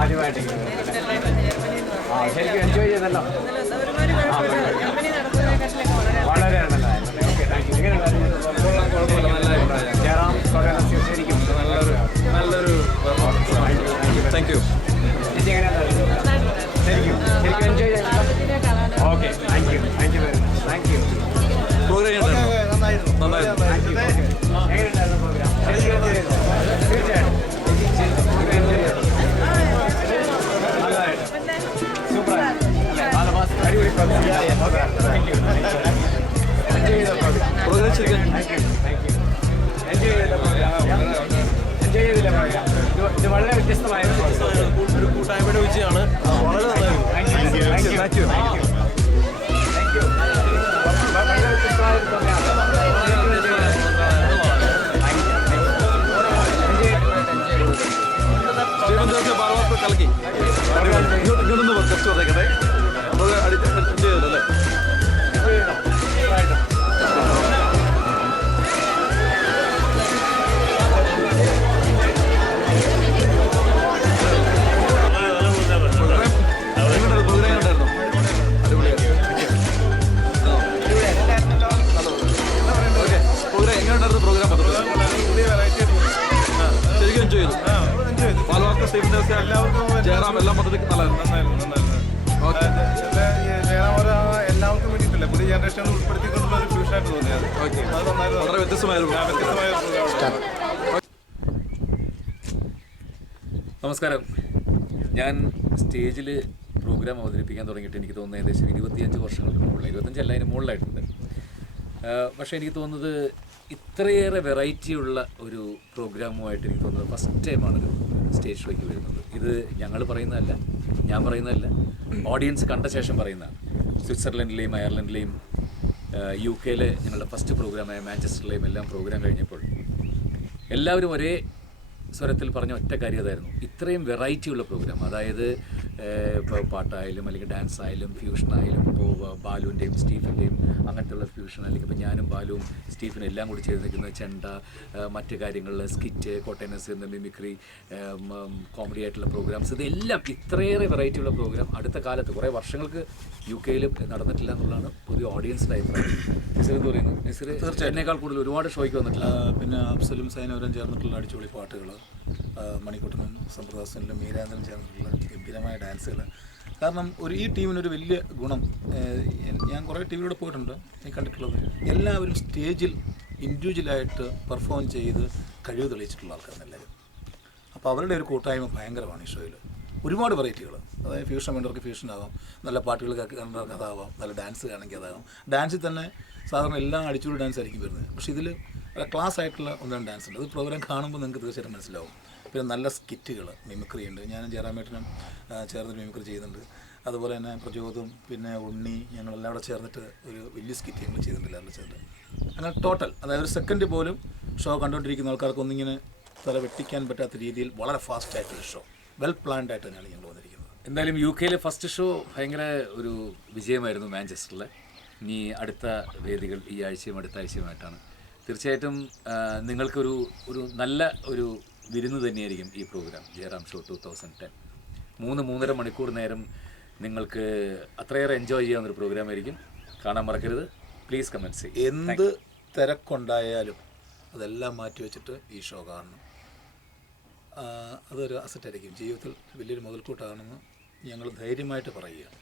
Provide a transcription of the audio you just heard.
ആദ്യമായിട്ട് ശരിക്കും എൻജോയ് ചെയ്തല്ലോ. വളരെ നല്ലതായിരുന്നു. Okay, thank U. ജയറാം ശരിക്കും നല്ലൊരു താങ്ക് യു. ചേച്ചി എങ്ങനെയാണ്? ശരിക്കും എൻജോയ് ചെയ്തല്ലോ. Okay, thank you very much. Thank you. Program നന്നായിരുന്നു. Thank you. എങ്ങനെയുണ്ടായിരുന്നു പ്രോഗ്രാം? തീർച്ചയായിട്ടും ഇത് വളരെ വ്യത്യസ്തമായിരുന്നു. ഒരു കൂട്ടായ്മയുടെ വിജയമാണ്. വളരെ നന്നായിരുന്നു. കലക്കി ഇങ്ങോട്ടൊന്ന് കുറച്ച് പറഞ്ഞേക്കട്ടെ. ചെയ്തല്ലേ ജയറാം എല്ലാം മൊത്തത്തിൽ എല്ലാവർക്കും വേണ്ടിയിട്ടില്ല, പുതിയ ജനറേഷൻ ഉൾപ്പെടുത്തിക്കൊണ്ടുള്ള ഒരു ഫ്യൂഷനായിട്ട് തോന്നിയത്. വളരെ വ്യത്യസ്തമായിരുന്നു. നമസ്കാരം. ഞാൻ സ്റ്റേജിൽ പ്രോഗ്രാം അവതരിപ്പിക്കാൻ തുടങ്ങിയിട്ട് എനിക്ക് തോന്നുന്നത് ഏകദേശം 25 വർഷങ്ങൾക്ക് മുകളിൽ, 25 അതിന് മുകളിലായിട്ടുണ്ട്. പക്ഷേ എനിക്ക് തോന്നുന്നത് ഇത്രയേറെ വെറൈറ്റിയുള്ള ഒരു പ്രോഗ്രാമുമായിട്ട് എനിക്ക് തോന്നുന്നത് ഫസ്റ്റ് ടൈമാണൊരു സ്റ്റേജ് ഷോയ്ക്ക് വരുന്നത്. ഇത് ഞങ്ങൾ പറയുന്നതല്ല, ഞാൻ പറയുന്നതല്ല, ഓഡിയൻസ് കണ്ട ശേഷം പറയുന്നതാണ്. സ്വിറ്റ്സർലൻഡിലെയും അയർലൻഡിലെയും UK ഞങ്ങളുടെ ഫസ്റ്റ് പ്രോഗ്രാമായ മാഞ്ചസ്റ്ററിലെയും എല്ലാം പ്രോഗ്രാം കഴിഞ്ഞപ്പോൾ എല്ലാവരും ഒരേ സ്വരത്തിൽ പറഞ്ഞ ഒറ്റ കാര്യം അതായിരുന്നു, ഇത്രയും വെറൈറ്റിയുള്ള പ്രോഗ്രാം. അതായത് ഇപ്പോൾ പാട്ടായാലും അല്ലെങ്കിൽ ഡാൻസ് ആയാലും ഫ്യൂഷനായാലും, ഇപ്പോൾ ബാലുവിൻ്റെയും സ്റ്റീഫിൻ്റെയും അങ്ങനത്തെയുള്ള ഫ്യൂഷൻ, അല്ലെങ്കിൽ ഇപ്പോൾ ഞാനും ബാലുവും സ്റ്റീഫനും എല്ലാം കൂടി ചെയ്ത് നിൽക്കുന്ന ചെണ്ട, മറ്റ് കാര്യങ്ങളിൽ സ്കിറ്റ്, കോട്ടയനസ് എന്ന മിമിക്രി, കോമഡി ആയിട്ടുള്ള പ്രോഗ്രാംസ്, ഇതെല്ലാം ഇത്രയേറെ വെറൈറ്റിയുള്ള പ്രോഗ്രാം അടുത്ത കാലത്ത് കുറേ വർഷങ്ങൾക്ക് UK നടന്നിട്ടില്ല എന്നുള്ളതാണ് പൊതുവെ ഓഡിയൻസിൻ്റെ അഭിപ്രായം. നസീർ എന്ന് പറയുന്നു, നസീർ എന്നേക്കാൾ കൂടുതൽ ഒരുപാട് ഷോയ്ക്ക് വന്നിട്ടില്ല. പിന്നെ അഫ്സലും സൈനവരും ചേർന്നിട്ടുള്ള അടിച്ചുപൊളി പാട്ടുകൾ, മണിക്കൂട്ടനും സമ്പ്രദാസനിലും മീരാന്തനും ചേർന്നിട്ടുള്ള ഗംഭീരമായ ഡാൻസുകൾ. കാരണം ഈ ടീമിനൊരു വലിയ ഗുണം, ഞാൻ കുറേ ടീമിലൂടെ പോയിട്ടുണ്ട്, ഞാൻ കണ്ടിട്ടുള്ളത് എല്ലാവരും സ്റ്റേജിൽ ഇൻഡിവിജ്വലായിട്ട് പെർഫോം ചെയ്ത് കഴിവ് തെളിയിച്ചിട്ടുള്ള ആൾക്കാരാണ് എല്ലാവരും. അപ്പോൾ അവരുടെ ഒരു കൂട്ടായ്മ ഭയങ്കരമാണ് ഈ ഷോയിൽ. ഒരുപാട് വെറൈറ്റികൾ, അതായത് ഫ്യൂഷൻ വേണ്ടവർക്ക് ഫ്യൂഷൻ ആവാം, നല്ല പാട്ടുകൾ കണ്ടവർക്ക് അതാവാം, നല്ല ഡാൻസ് ആണെങ്കിൽ അതാവാം. ഡാൻസിൽ തന്നെ സാധാരണ എല്ലാം അടിച്ചുകൂടി ഡാൻസ് ആയിരിക്കും വരുന്നത്, പക്ഷേ ഇതിൽ ക്ലാസ് ആയിട്ടുള്ള ഒന്നാണ് ഡാൻസ് ഉണ്ട്. അത് പ്രോഗ്രാം കാണുമ്പോൾ നിങ്ങൾക്ക് തീർച്ചയായിട്ടും മനസ്സിലാവും. പിന്നെ നല്ല സ്കിറ്റുകൾ, മിമിക്രി ഉണ്ട്. ഞാനും ജയറാമേട്ടനും ചേർന്ന് മിമിക്രി ചെയ്യുന്നുണ്ട്. അതുപോലെ തന്നെ പ്രചോദും പിന്നെ ഉണ്ണി, ഞങ്ങളെല്ലാം കൂടെ ചേർന്നിട്ട് ഒരു വലിയ സ്കിറ്റ് ഞങ്ങൾ ചെയ്തിട്ടുണ്ട് എല്ലാവരും ചേർന്നിട്ട്. അങ്ങനെ ടോട്ടൽ, അതായത് ഒരു സെക്കൻഡ് പോലും ഷോ കണ്ടുകൊണ്ടിരിക്കുന്ന ആൾക്കാർക്ക് ഒന്നിങ്ങനെ തല വെട്ടിക്കാൻ പറ്റാത്ത രീതിയിൽ വളരെ ഫാസ്റ്റായിട്ടൊരു ഷോ, വെൽ പ്ലാൻഡ് ആയിട്ട് തന്നെയാണ് ഞങ്ങൾ വന്നിരിക്കുന്നത്. എന്തായാലും UK ഫസ്റ്റ് ഷോ ഭയങ്കര ഒരു വിജയമായിരുന്നു മാഞ്ചസ്റ്ററിലെ. ഇനി അടുത്ത വേദികൾ ഈ ആഴ്ചയും അടുത്ത ആഴ്ചയുമായിട്ടാണ്. തീർച്ചയായിട്ടും നിങ്ങൾക്കൊരു നല്ല ഒരു വിരുന്ന് തന്നെയായിരിക്കും ഈ പ്രോഗ്രാം ജയറാം ഷോ 2010. 3-3.5 മണിക്കൂർ നേരം നിങ്ങൾക്ക് അത്രയേറെ എൻജോയ് ചെയ്യാവുന്നൊരു പ്രോഗ്രാം ആയിരിക്കും. കാണാൻ മറക്കരുത്. പ്ലീസ് കമൻറ്റ് ചെയ്യും. എന്ത് തിരക്കുണ്ടായാലും അതെല്ലാം മാറ്റി വെച്ചിട്ട് ഈ ഷോ കാണണം. അതൊരു അസറ്റായിരിക്കും, ജീവിതത്തിൽ വലിയൊരു മുതൽക്കൂട്ടാണെന്ന് ഞങ്ങൾ ധൈര്യമായിട്ട് പറയുകയാണ്.